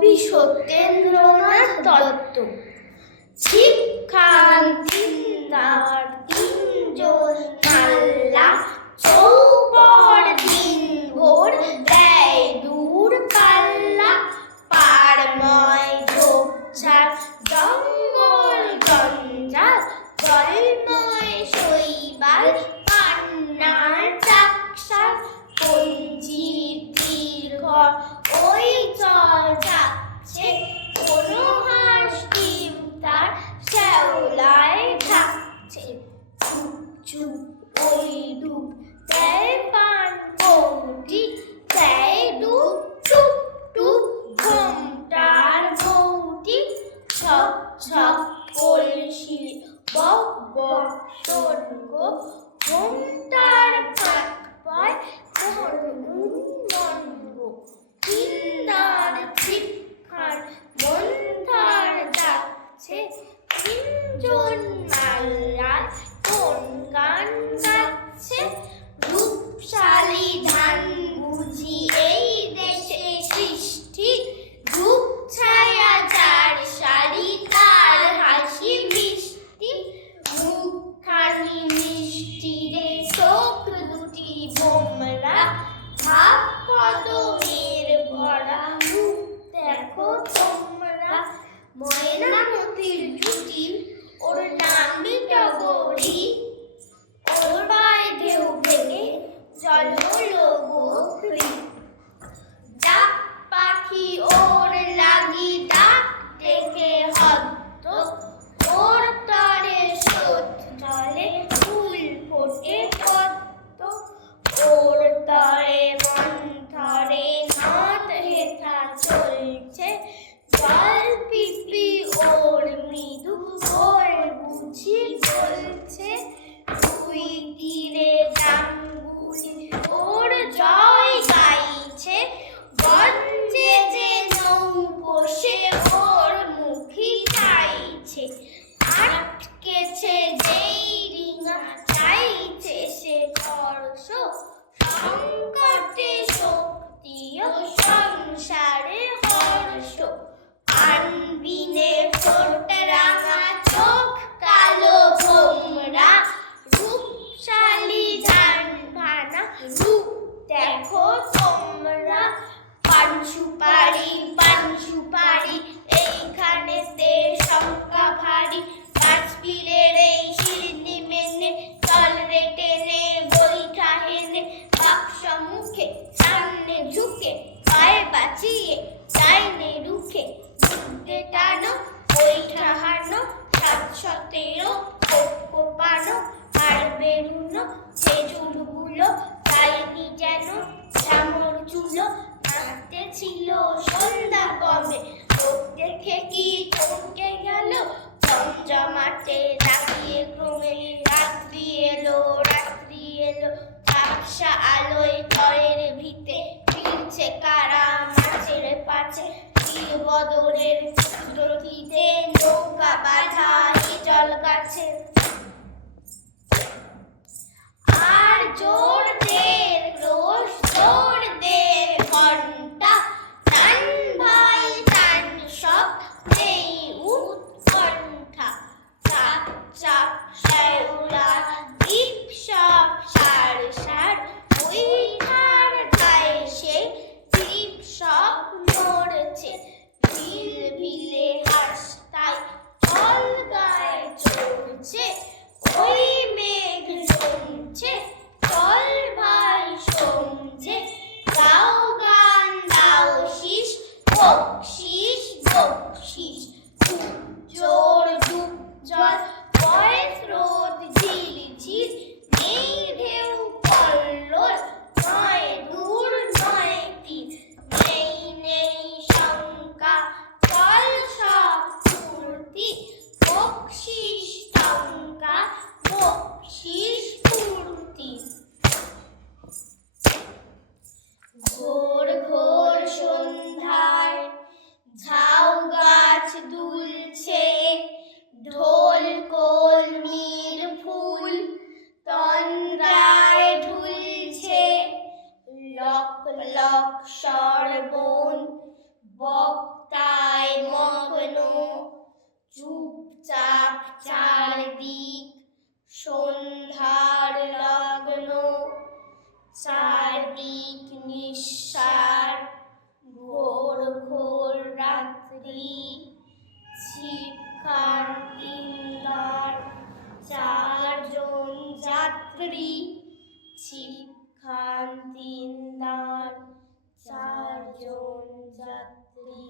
কবি সত্যেন্দ্রনাথ দত্ত। শিক্ষান্তিন্দার তিনজন মাল্লা চৌপর দিন ভোর দেয় দূর পাল্লা। পাড়ময় ঝোপঝাড় জঙ্গল জঞ্জাল জলময় শৈবাল পান্নার চাকশাল কঞ্চির তীরঘর ওই চল যাচ্ছে কোনো হাঁস ডিম তার শ্যাওলায় ঢাকছে। চুপ চুপ ওই ডুব দেয় পান কৌটি দেয় ডুব টুপ টুপ ঘোমটার বৌটি। ঝক ঝক কলসি বক বক স্বর্গ ঘোমটার ফাঁক পায় মনগো। কিন্নার শিক্ষার মন্ধার যাচ্ছে তিনজন মাল্লার কোন গান গাচ্ছে। রূপশালী ধান বুঝি এই দেশে সৃষ্টি রূপ ছায়া যার শাড়ি তার হাসি মিষ্টি। মুখখানি মিষ্টি রে চোখ দুটি ভোমরা ভাব কদমের ভরা রূপ দেখো তোমরা। ময়নামতির জুটি ওর নামই টগরি ওর পায়ে ঢেউ ভেঙে জল হলো গভীর। ডাক পাখি ওর লাগি ডাক ডেকে হদ্দ ওর তরে স্রোত জলে ফুল ফোটে পদ্ম। ওর তরে মন্থরে নদ হেথা চলছে জল পিপি ওর মৃদু ওর বুঝি বলছে। দুই তীরে ডাঙ্গুলি ওর জয় গাইছে গঞ্জে যে নৌকো সে ওর মুখি চাইছে। আটকেছে যেই রিঙা চাইছে সে হর্ষ সংকটে শক্তি ও সংসারে হর্ষ। আনবিনে ঠোঁট রাঙা চোখ কালো ভোমরা রূপশালী ধান ভানা রূপ দেখো তোমরা। পান সুপারি এইখানেতে শঙ্কা ভারী গাছ পিলের এই শিরনি মেনে তল রে টেনে বৈঠা হেনে বাক্স মুখে সামনে ঝুঁকে পায়ে বাঁচিয়ে ডাইনে রুখে বুদ্ধে টানো বৈঠা হানো ৭-১৭ কোপানো আর বেরুনো সে চুলগুলো যায়নি যেন শ্যামর চুলো। নাচতে ছিল সন্ধ্যা কবে লোক দেখে কি চমকে গেল জমজমাটে লাগিয়ে ক্রমে রাত্রি এলো ঝাপসা আলোয় তরের ভিতে ফিরছে কারা মাছের পাছে তীর বদরের দড়িতে নৌকা বাঁধা হিজল গাছে। আর জোর দের রোষ জোর দের ঘন্টা টান ভাই টান সব নেই উৎকণ্ঠা। চাপ চাপ শ্যাওলা দ্বীপ সব সার সার ওই ধার গায়ে সে দ্বীপ সব নড়ছে। ভিল ভিলে হাসতাই জল গায়ে চড়ছে ওই মেঘ জমছে চল ভাই সমঝে। গাও গান দাও শীষ বকশিস বকশিস জোর ডুব জল বয় স্রোত ঝিল ঝিল নেই ঢেউ কল্লোল নয় দূর নয় তীর নেই নেই শঙ্কা চল সব ফুর্তি বকশিস টঙ্কা বকশিস ফুর্তি। ঘোর ঘোর সন্ধ্যায় ঝাউ গাছ দুলছে ঢোল কলমির ফুল তন্দ্রায় ঢুলছে লক লক সরবন বক্তায় মগ্ন চুপচাপ চারদিক সন্ধ্যার লগ্ন চারদিক নিঃসার ঘোর ঘোর রাত্রি শিক্ষার তিনদার চারজন যাত্রী শিক্ষার তিনদার চারজন যাত্রী।